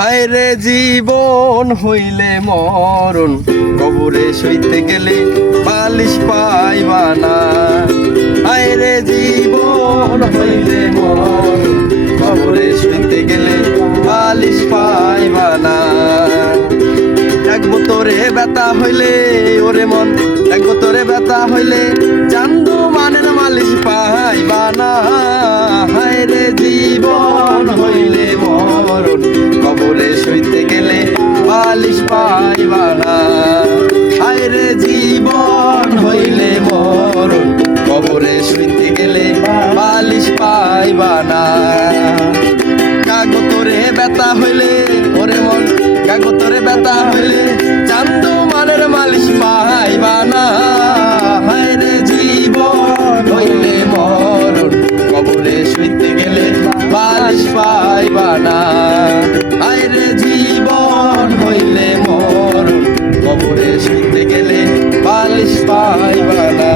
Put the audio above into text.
হায় রে জীবন হইলে মরণ, কবরে সইতে গেলে বালিশ পাইবা না। হায় রে জীবন হইলে মরণ, কবরে সইতে গেলে বালিশ পাইবা না। দেখবো তোরে ব্যথা হইলে ওরে মন, দেখবো তোরে ব্যথা হইলে চান্দু মানের মালিশ পাইবা না। হায় রে জীবন হইলে মরণ, কবরে সইতে গেলে বালিশ পাইবা না। হায় রে জীবন হইলে মরণ, কবরে সইতে গেলে বালিশ পাইবা না। কাগো তোরে ব্যথা হইলে ওরে মন, কাগো তোরে ব্যথা হইলে চান্দু মানের মালিশ পাইবা না। হায় রে জীবন হইলে মরণ, কবরে সইতে গেলে বালিশ পাইবা না। হায় রে জীবন হইলে মরণ, কবরে সইতে গেলে বালিশ পাইবা না।